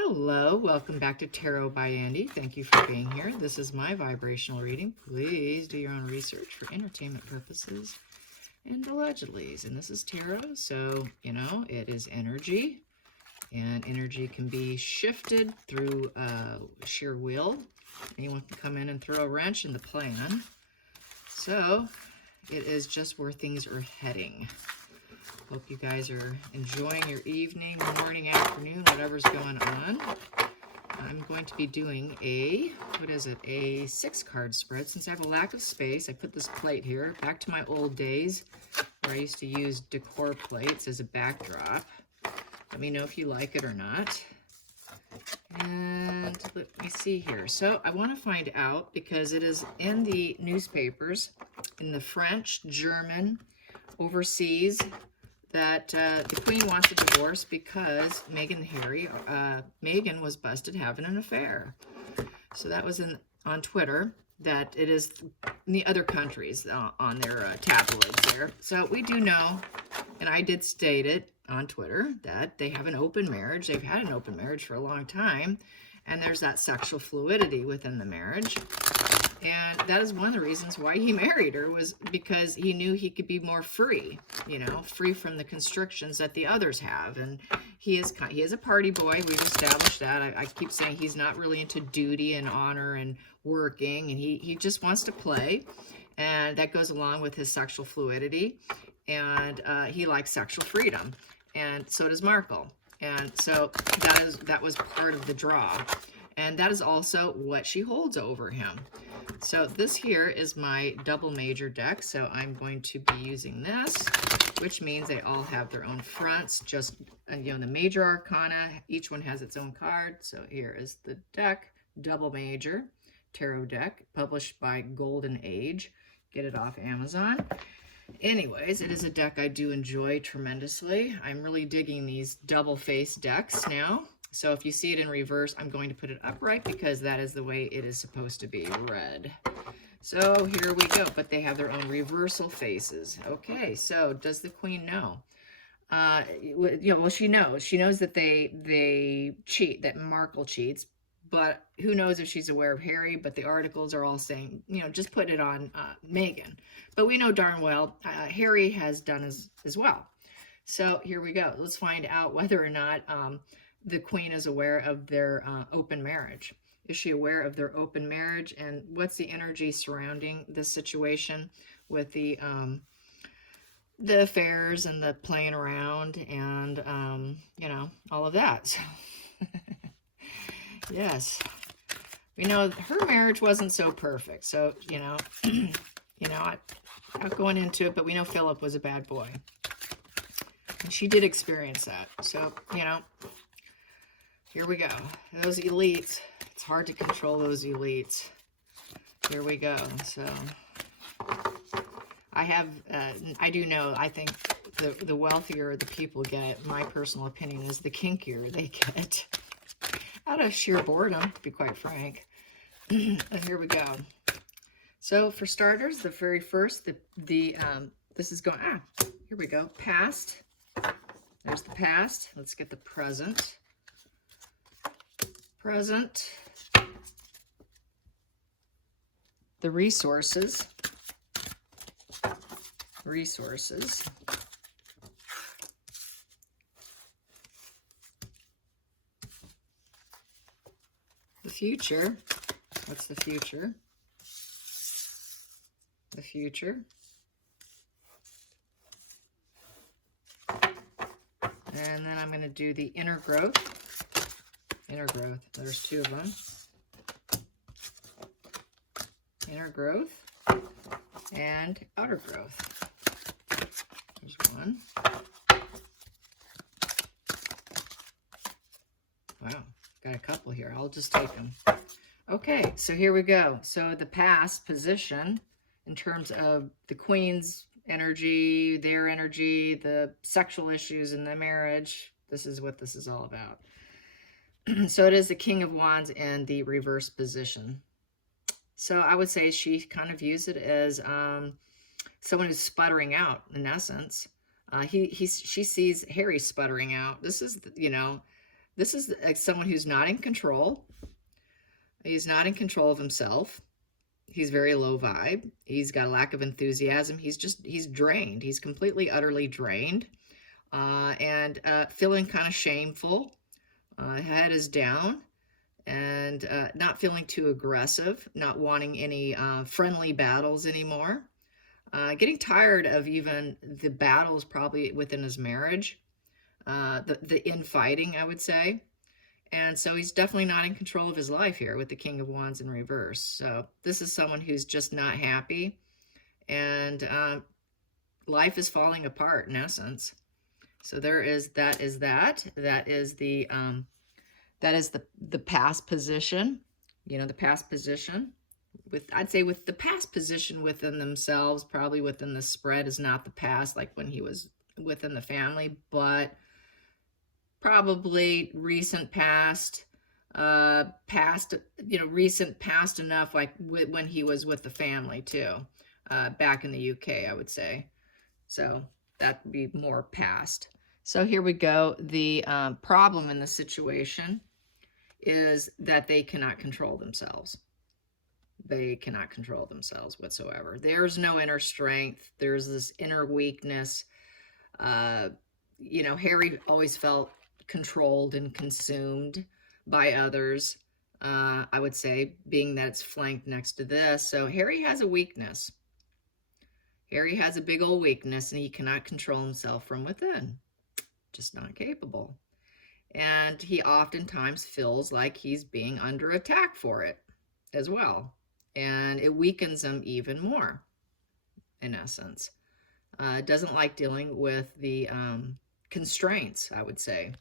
Hello, welcome back to Tarot by Andy. Thank you for being here. This is my vibrational reading. Please do your own research for entertainment purposes and allegedlys. And this is tarot, so, it is energy. And energy can be shifted through sheer will. Anyone can come in and throw a wrench in the plan. So, it is just where things are heading. Hope you guys are enjoying your evening, morning, afternoon, whatever's going on. I'm going to be doing a 6-card spread. Since I have a lack of space, I put this plate here, back to my old days, where I used to use decor plates as a backdrop. Let me know if you like it or not. And let me see here. So I want to find out, because it is in the newspapers, in the French, German, overseas, that the Queen wants a divorce because Meghan and Harry, Meghan was busted having an affair. So that was on Twitter, that it is in the other countries on their tabloids there. So we do know, and I did state it on Twitter, that they have an open marriage. They've had an open marriage for a long time, and there's that sexual fluidity within the marriage. And that is one of the reasons why he married her, was because he knew he could be more free, free from the constrictions that the others have. And he is a party boy. We've established that. I keep saying he's not really into duty and honor and working, and he just wants to play. And that goes along with his sexual fluidity. And he likes sexual freedom. And so does Markle. And so that was part of the draw. And that is also what she holds over him. So this here is my double major deck. So I'm going to be using this, which means they all have their own fronts. Just, the major arcana, each one has its own card. So here is the deck, double major tarot deck, published by Golden Age. Get it off Amazon. Anyways, it is a deck I do enjoy tremendously. I'm really digging these double face decks now. So if you see it in reverse, I'm going to put it upright because that is the way it is supposed to be read. So here we go, but they have their own reversal faces. Okay, so does the Queen know? Well, she knows. She knows that they cheat, that Markle cheats, but who knows if she's aware of Harry. But the articles are all saying, just put it on Meghan. But we know darn well Harry has done as well. So here we go. Let's find out whether or not the Queen is aware of their open marriage. Is she aware of their open marriage? And what's the energy surrounding this situation with the affairs and the playing around and, all of that. So yes, we know her marriage wasn't so perfect. So, not going into it, but we know Philip was a bad boy. And she did experience that. So, here we go. Those elites, it's hard to control those elites. Here we go. So, I do know, I think the wealthier the people get, my personal opinion is the kinkier they get. Out of sheer boredom, to be quite frank. Here we go. So for starters, the very first, this is going, here we go, past. There's the past. Let's get the present. Present. The resources. Resources. The future. What's the future? The future. And then I'm going to do the inner growth. Inner growth. There's two of them. Inner growth and outer growth. There's one. Wow, got a couple here. I'll just take them. Okay, so here we go. So the past position in terms of the Queen's energy, their energy, the sexual issues in the marriage. This is what this is all about. So it is the King of Wands in the reverse position. So I would say she kind of views it as someone who's sputtering out, in essence. She sees Harry sputtering out. This is, This is someone who's not in control. He's not in control of himself. He's very low vibe. He's got a lack of enthusiasm. He's drained. He's completely, utterly drained, and feeling kind of shameful. Head is down, and not feeling too aggressive, not wanting any friendly battles anymore. Getting tired of even the battles probably within his marriage, the infighting, I would say. And so he's definitely not in control of his life here with the King of Wands in reverse. So this is someone who's just not happy, and life is falling apart in essence. So there is that. That is the past position. You know, the past position. I'd say with the past position within themselves, probably within the spread is not the past, like when he was within the family, but probably recent past, recent past enough, like when he was with the family too, back in the UK, I would say. So that would be more past. So here we go. The problem in the situation is that they cannot control themselves. They cannot control themselves whatsoever. There's no inner strength. There's this inner weakness. Harry always felt controlled and consumed by others, I would say, being that it's flanked next to this. So Harry has a weakness. Harry has a big old weakness, and he cannot control himself from within. Just not capable. And he oftentimes feels like he's being under attack for it as well. And it weakens him even more, in essence. Doesn't like dealing with the constraints, I would say.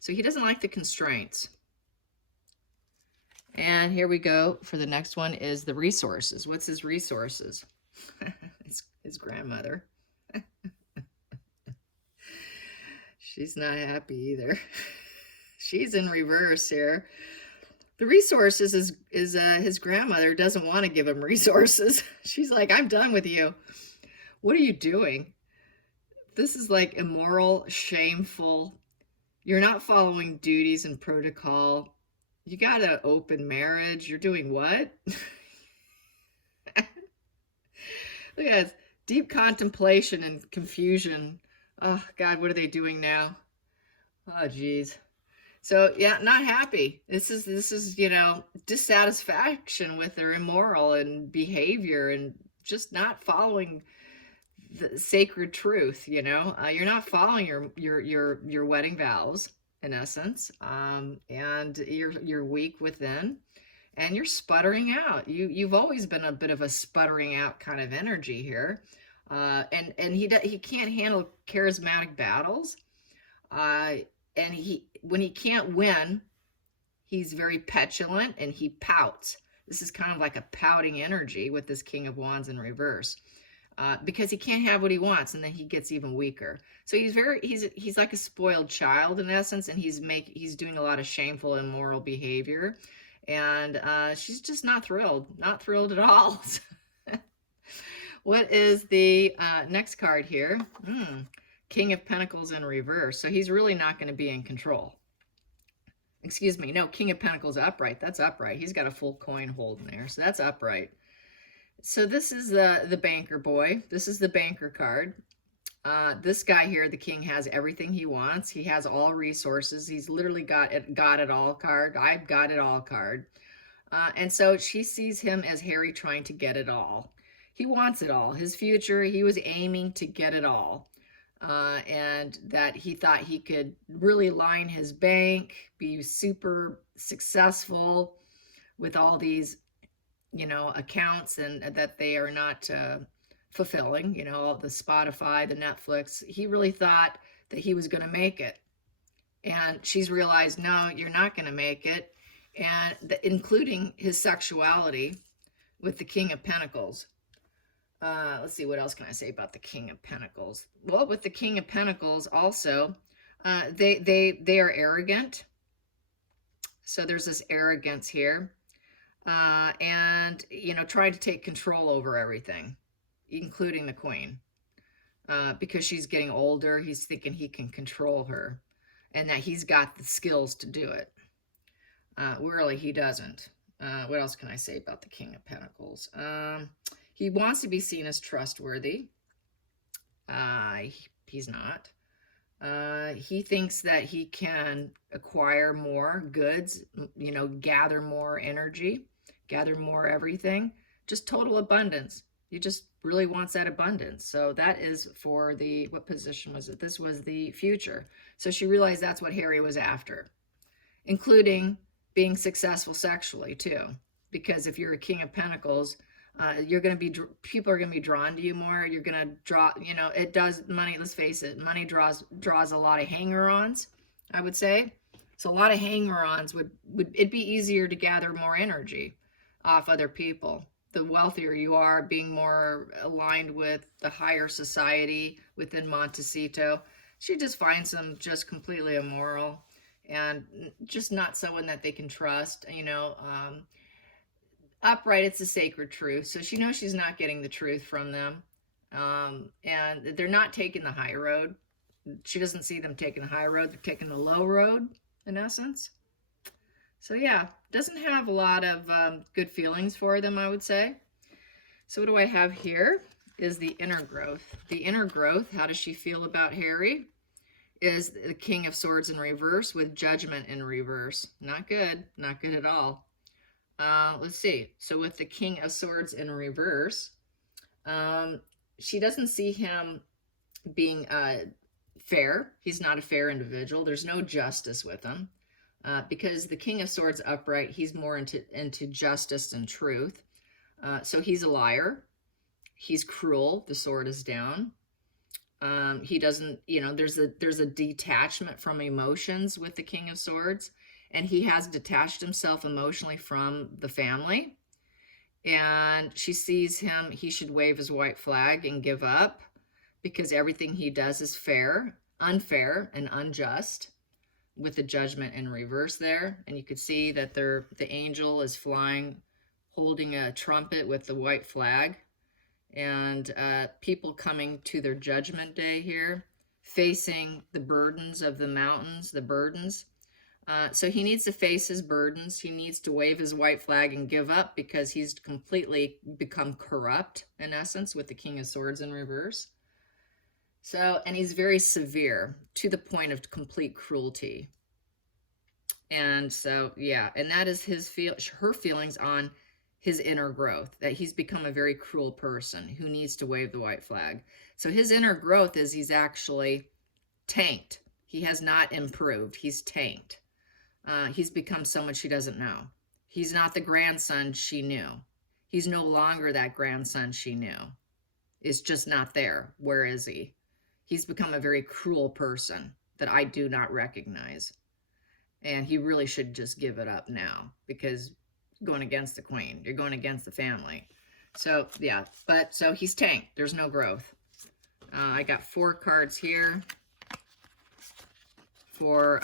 So he doesn't like the constraints. And here we go for the next one is the resources. What's his resources? his grandmother. She's not happy either. She's in reverse here. The resources is his grandmother doesn't want to give him resources. She's like, I'm done with you. What are you doing? This is like immoral, shameful. You're not following duties and protocol. You got an open marriage. You're doing what? Look at this. Deep contemplation and confusion. Oh, God, what are they doing now? Oh, geez. So, yeah, not happy. This is dissatisfaction with their immoral and behavior and just not following the sacred truth, You're not following your wedding vows, in essence, and you're weak within, and you're sputtering out. You've always been a bit of a sputtering out kind of energy here, and he can't handle charismatic battles, and when he can't win, he's very petulant and he pouts. This is kind of like a pouting energy with this King of Wands in reverse. Because he can't have what he wants, and then he gets even weaker. So he's like a spoiled child in essence, and he's doing a lot of shameful, immoral behavior, and she's just not thrilled at all. What is the next card here? King of Pentacles in reverse. So he's really not going to be in control. Excuse me, no, King of Pentacles upright. That's upright. He's got a full coin holding there, so that's upright. So this is the banker boy. This is the banker card. This guy here, the king, has everything he wants. He has all resources. He's literally got it all card. I've got it all card. And so she sees him as Harry trying to get it all. He wants it all. His future, he was aiming to get it all. And that he thought he could really line his bank, be super successful with all these accounts, and that they are not fulfilling, the Spotify, the Netflix. He really thought that he was going to make it. And she's realized, no, you're not going to make it. And including his sexuality with the King of Pentacles. Let's see, what else can I say about the King of Pentacles? Well, with the King of Pentacles also, they are arrogant. So there's this arrogance here. And, trying to take control over everything, including the queen, because she's getting older. He's thinking he can control her. and that he's got the skills to do it. Really, he doesn't. What else can I say about the King of Pentacles? He wants to be seen as trustworthy. He's not. He thinks that he can acquire more goods, you know, gather more energy, gather more everything, just total abundance. He just really wants that abundance. So that is for the, what position was it? This was the future. So she realized that's what Harry was after, including being successful sexually too. Because if you're a King of Pentacles, you're going to be, people are going to be drawn to you more. You're going to draw, you know, it does, money, let's face it, money draws a lot of hanger-ons, I would say. So a lot of hanger-ons would it'd be easier to gather more energy off other people. The wealthier you are, being more aligned with the higher society within Montecito, she just finds them just completely immoral and just not someone that they can trust, you know. Upright, it's a sacred truth. So she knows she's not getting the truth from them. And they're not taking the high road. She doesn't see them taking the high road. They're taking the low road, in essence. So yeah, doesn't have a lot of good feelings for them, I would say. So what do I have here is the inner growth. The inner growth, how does she feel about Harry? Is the King of Swords in reverse with Judgment in reverse. Not good. Not good at all. Let's see. So with the King of Swords in reverse, she doesn't see him being fair. He's not a fair individual. There's no justice with him. Because the King of Swords upright, he's more into justice and truth. So he's a liar. He's cruel. The sword is down. He doesn't, you know, there's a detachment from emotions with the King of Swords. And he has detached himself emotionally from the family. And she sees him, he should wave his white flag and give up because everything he does is unfair, and unjust, with the Judgment in reverse there. And you could see that the angel is flying, holding a trumpet with the white flag. And people coming to their judgment day here, facing the burdens of the mountains, the burdens. So he needs to face his burdens. He needs to wave his white flag and give up because he's completely become corrupt, in essence, with the King of Swords in reverse. So, and he's very severe to the point of complete cruelty. And so, yeah, and that is her feelings on his inner growth, that he's become a very cruel person who needs to wave the white flag. So his inner growth is he's actually tanked. He has not improved. He's tanked. He's become someone she doesn't know. He's not the grandson she knew. He's no longer that grandson she knew. It's just not there. Where is he? He's become a very cruel person that I do not recognize. And he really should just give it up now because going against the queen, you're going against the family. So yeah, but so he's tanked. There's no growth. I got 4 cards here for,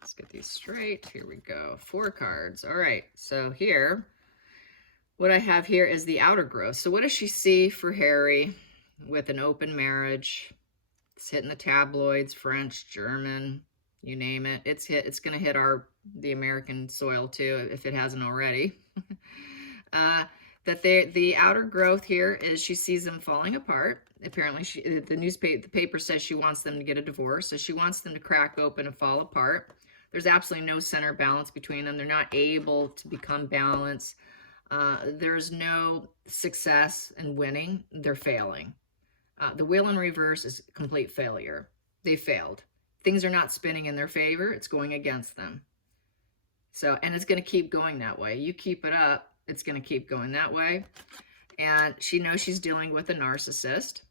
let's get these straight. Here we go. 4 cards. All right. So here, what I have here is the outer growth. So what does she see for Harry with an open marriage? It's hitting the tabloids, French, German, you name it. It's going to hit the American soil too, if it hasn't already. That the outer growth here is she sees them falling apart. Apparently, the paper says she wants them to get a divorce, so she wants them to crack open and fall apart. There's absolutely no center balance between them. They're not able to become balanced. There's no success in winning. They're failing. The wheel in reverse is complete failure. They failed. Things are not spinning in their favor. It's going against them. So, and it's going to keep going that way. You keep it up, it's going to keep going that way. And she knows she's dealing with a narcissist.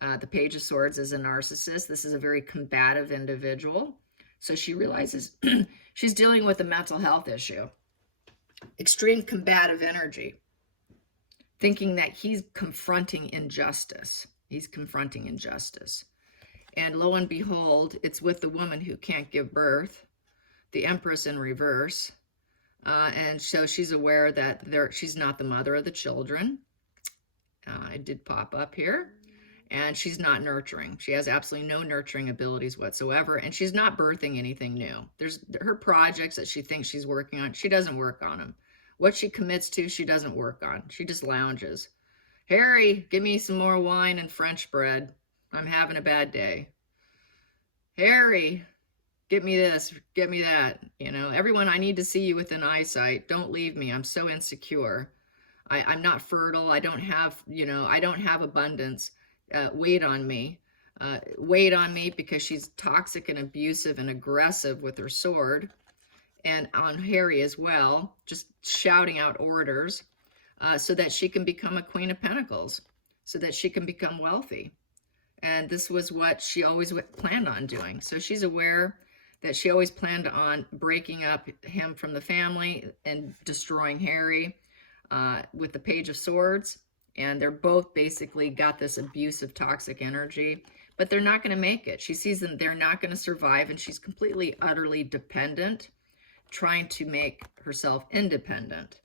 The Page of Swords is a narcissist. This is a very combative individual. So she realizes she's dealing with a mental health issue. Extreme combative energy. Thinking that he's confronting injustice. He's confronting injustice. And lo and behold, it's with the woman who can't give birth, the Empress in reverse. And so she's aware that she's not the mother of the children. It did pop up here. and she's not nurturing. She has absolutely no nurturing abilities whatsoever, and she's not birthing anything new. There's her projects that she thinks she's working on. She doesn't work on them. What she commits to, she doesn't work on. She just lounges. Harry, give me some more wine and French bread. I'm having a bad day. Harry, get me this, get me that. You know, everyone, I need to see you within eyesight. Don't leave me. I'm so insecure. I'm not fertile. I don't have, you know, I don't have abundance. Wait on me. Wait on me, because she's toxic and abusive and aggressive with her sword. And on Harry as well, just shouting out orders so that she can become a Queen of Pentacles, so that she can become wealthy. And this was what she always planned on doing. So she's aware that she always planned on breaking up him from the family and destroying Harry with the Page of Swords. And they're both basically got this abusive, toxic energy, but they're not going to make it. She sees them, they're not going to survive, and she's completely, utterly dependent, trying to make herself independent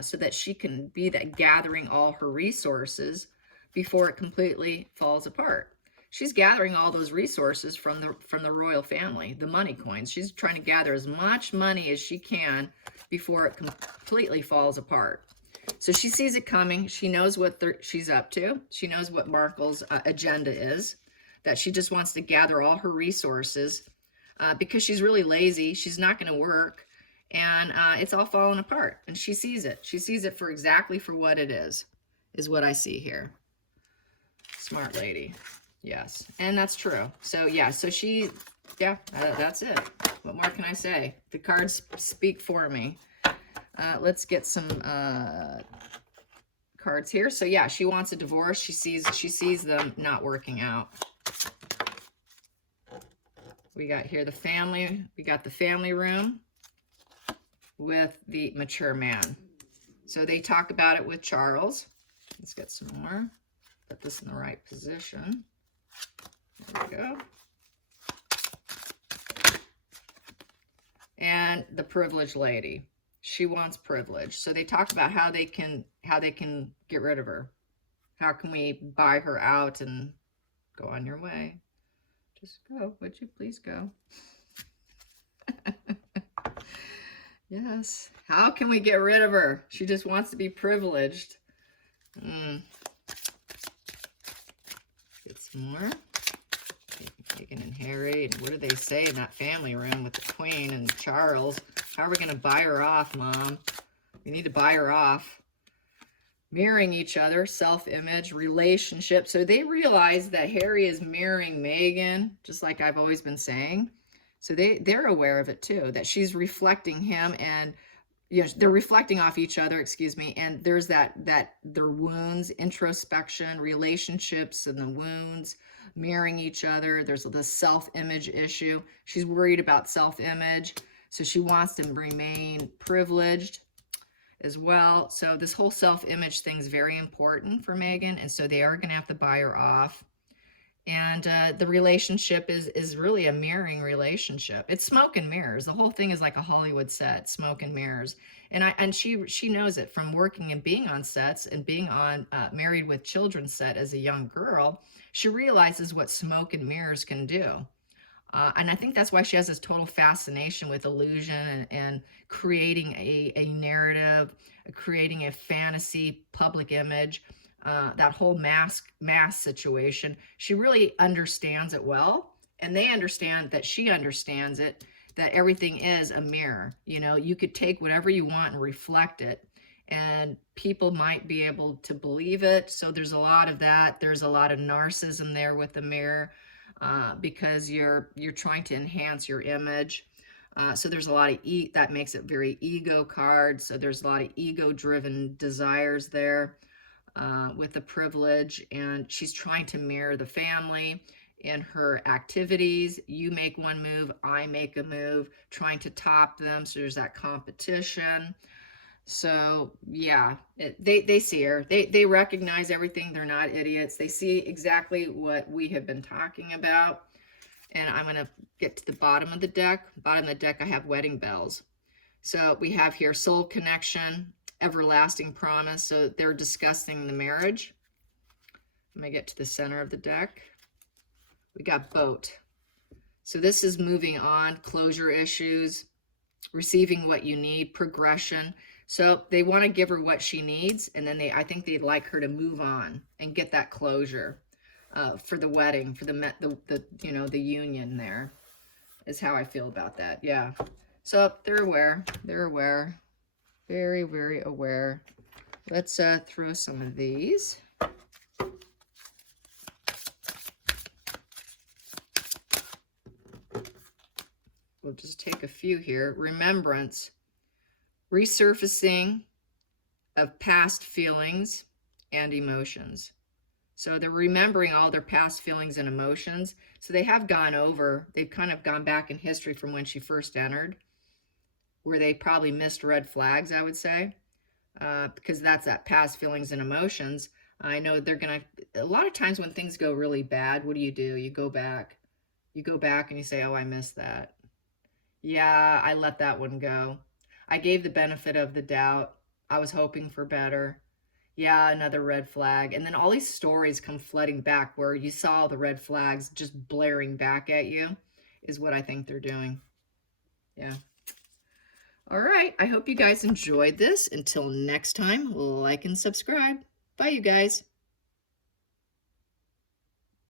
so that she can be that gathering all her resources before it completely falls apart. She's gathering all those resources from the royal family, the money coins. She's trying to gather as much money as she can before it completely falls apart. So she sees it coming. She knows what she's up to. She knows what Markle's agenda is, that she just wants to gather all her resources because she's really lazy. She's not going to work, and it's all falling apart. And she sees it. She sees it for exactly for what it is what I see here. Smart lady. Yes, and that's true. So yeah, so she, yeah, that's it. What more can I say? The cards speak for me. Let's get some cards here. So yeah, she wants a divorce. She sees them not working out. We got here the family. We got the family room with the mature man. So they talk about it with Charles. Let's get some more. Put this in the right position. There we go. And the privileged lady. She wants privilege. So they talk about how they can get rid of her. How can we buy her out and go on your way? Just go. Would you please go? Yes. How can we get rid of her? She just wants to be privileged. Get some more. Meghan and Harry. And what do they say in that family room with the Queen and Charles? How are we going to buy her off, Mom? We need to buy her off. Mirroring each other, self-image, relationship. So they realize that Harry is mirroring Meghan, just like I've always been saying. So they're aware of it too, that she's reflecting him, and you know, they're reflecting off each other, excuse me, and there's that their wounds, introspection, relationships and the wounds, mirroring each other. There's the self-image issue. She's worried about self-image, so she wants to remain privileged as well. So this whole self-image thing is very important for Meghan, and so they are going to have to buy her off. And the relationship is really a mirroring relationship. It's smoke and mirrors. The whole thing is like a Hollywood set, smoke and mirrors. And she knows it from working and being on sets and being on Married with Children set as a young girl. She realizes what smoke and mirrors can do. And I think that's why she has this total fascination with illusion and creating a narrative, creating a fantasy public image. That whole mass situation. She really understands it well, and they understand that she understands it, that everything is a mirror. You know, you could take whatever you want and reflect it, and people might be able to believe it. So there's a lot of that. There's a lot of narcissism there with the mirror because you're trying to enhance your image. So there's a lot of that makes it very ego card. So there's a lot of ego-driven desires there. With the privilege, and she's trying to mirror the family in her activities. You make one move, I make a move, trying to top them. So there's that competition. So yeah, they see her. They recognize everything. They're not idiots. They see exactly what we have been talking about. And I'm going to get to the bottom of the deck. Bottom of the deck, I have wedding bells. So we have here soul connection, everlasting promise. So they're discussing the marriage. Let me get to the center of the deck. We got boat. So this is moving on, closure issues, receiving what you need, progression. So they want to give her what she needs, and then I think they'd like her to move on and get that closure for the wedding, for the you know, the union. There is how I feel about that. Yeah. So they're aware. They're aware. Very, very aware. Let's throw some of these. We'll just take a few here. Remembrance, resurfacing of past feelings and emotions. So they're remembering all their past feelings and emotions. So they have gone over, they've kind of gone back in history from when she first entered, where they probably missed red flags, I would say, because that's that past feelings and emotions. I know they're going to, a lot of times when things go really bad, what do? You go back. You go back and you say, oh, I missed that. Yeah, I let that one go. I gave the benefit of the doubt. I was hoping for better. Yeah, another red flag. And then all these stories come flooding back where you saw the red flags just blaring back at you is what I think they're doing. Yeah. All right. I hope you guys enjoyed this. Until next time, like and subscribe. Bye, you guys.